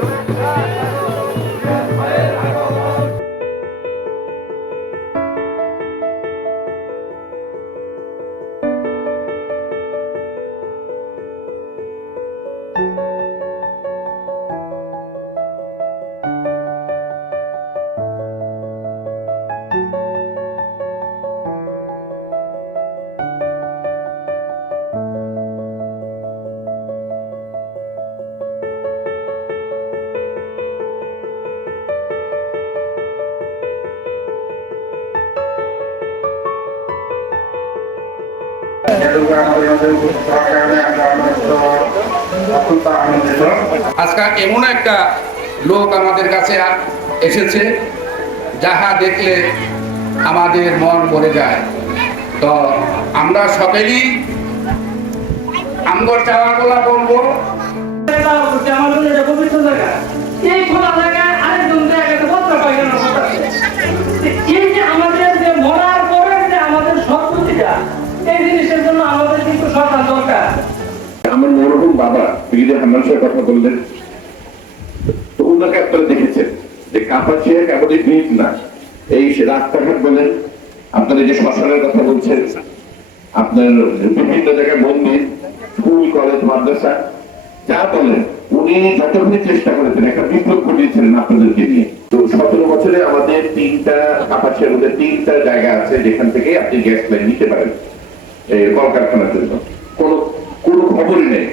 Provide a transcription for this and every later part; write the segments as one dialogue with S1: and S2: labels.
S1: Thank you.
S2: আজকে এমন একটা লোক আমাদের কাছে এসেছে, যাহা দেখলে আমাদের মন পড়ে যায়। তো আমরা সকলেই আমগর চাওয়াগুলা বলব
S3: আমার
S4: মরহুম বাবা ব্রিগেডিয়ার হান্নান সাহেব কথা বললেন। তো ওনাকে আপনারা দেখেছেন যে কাপাসিয়া কেবলই ব্রিজ না। এই রাস্তাঘাট বলেন, আপনারা যে শ্মশানের কথা বলছেন, আপনার বিভিন্ন জায়গায় মন্দির, স্কুল, কলেজ, মাদ্রাসা, যা বলেন, উনি যতখানি চেষ্টা করেছেন, একটা বিপ্লব ঘটিয়েছিলেন আপনাদেরকে নিয়ে। তো সতেরো বছরে আমাদের তিনটা কাপাসিয়ার মধ্যে তিনটা জায়গা আছে যেখান থেকে আপনি গ্যাস লাইন নিতে পারেন কলকারখানার জন্য। কোনো খবরই নেই।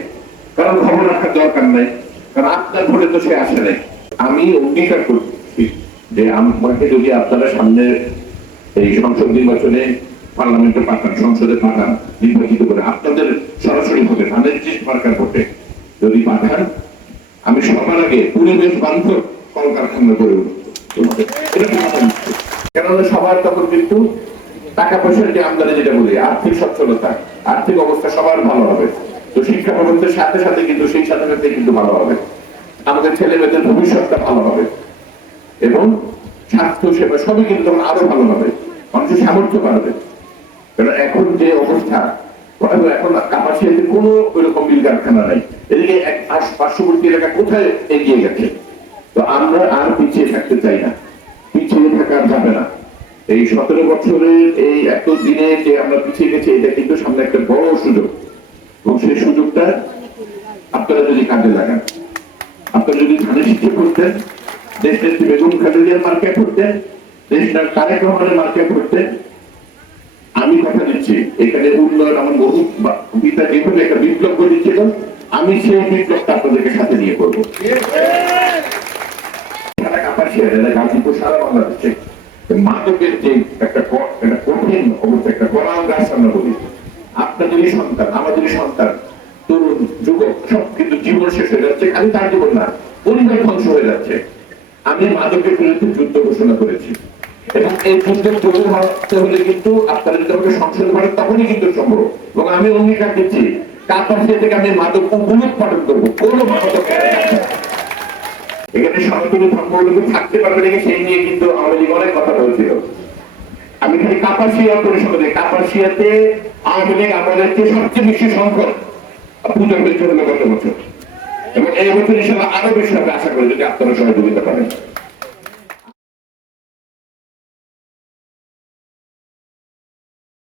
S4: কারণ খবর রাখার দরকার নেই। কারণ আপনার ভোটে তো সে আসে নাই। আমি অঙ্গীকার করছি যে আমাকে যদি আপনারা সামনে এই সংসদ নির্বাচনে পার্লামেন্টে পাঠান, সংসদে পাঠান, নির্বাচিত করে আপনাদের সরাসরি ভোটে আনির্দিষ্ট মার্কার ভোটে যদি পাঠান, আমি সবার আগে পরিবেশ বান্ধব কলকারখানা করে কেননা সবার তখন কিন্তু টাকা পয়সার যে আমদানি যেটা বলি, আর্থিক সচ্ছলতা, আর্থিক অবস্থা সবার ভালো হবে। তো শিক্ষা ব্যবস্থার সাথে সাথে কিন্তু সেই সাথে সাথে কিন্তু ভালো হবে। আমাদের ছেলে মেয়েদের ভবিষ্যৎটা ভালো হবে। এবং স্বাস্থ্য, সেবা সবই কিন্তু আরও ভালো হবে। মানুষের সামর্থ্য বাড়বে। কারণ এখন যে অবস্থা এখন কাপাসিয়াতে কোনো ওইরকম মিল কারখানা নাই। এদিকে এক পার্শ্ববর্তী এলাকা কোথায় এগিয়ে গেছে? তো আমরা আর পিছিয়ে থাকতে চাই না। পিছিয়ে থাকা যাবে না। এই সতেরো বছরের এই এত দিনে যে আমরা পিছিয়ে গেছি, এটা কিন্তু সামনে একটা বড় সুযোগ। এবং সেই সুযোগটা আপনারা যদি কাজে লাগান, আপনারা যদি ধানের শিক্ষা করতেন দেশের বেগুন খালেদিয়ার মার্কেট করতেন দেশটার তারেক রহমানের মার্কেট করতেন, আমি কথা দিচ্ছি, এখানে উন্নয়ন আমার বহু পিতা যেভাবে একটা বিপ্লব ঘটেছিল, আমি সেই বিপ্লবটা আপনাদেরকে সাথে নিয়ে করব। সারা মাদকের যে একটা একটা কঠিন অবস্থা, একটা গরম গাছ আমরা বলি। আপনাদেরই সন্তান আমাদেরই সন্তান, তরুণ, যুবক, সব কিন্তু জীবন শেষ হয়ে যাচ্ছে, খালি তার জীবন না, পরিবার ধ্বংস হয়ে যাচ্ছে। আমি মাদকের বিরুদ্ধে যুদ্ধ ঘোষণা করেছি। এবং এই যুদ্ধের তৈরি হতে হলে কিন্তু আপনারা যদি আমাকে সংসদ করেন, তখনই কিন্তু সম্ভব। এবং আমি অঙ্গীকার দিচ্ছি, কাপাসিয়া থেকে আমি মাদক উৎপাদন করব, কোনো মাদক এখানে সনাতনী ধর্মাবলম্বী থাকতে পারবে নাকি, সেই নিয়ে কিন্তু লীগ অনেক কথা বলছিল। আমি খালি কাপাসিয়া পরিষদে কাপাসিয়াতে আওয়ামী লীগ আমাদেরকে সবচেয়ে বেশি সংখ্যক পূজা হলো গত বছর। এবং এই বছর হিসাবে আরও বেশি হবে, আশা করি, যদি আপনারা সহযোগিতা করেন।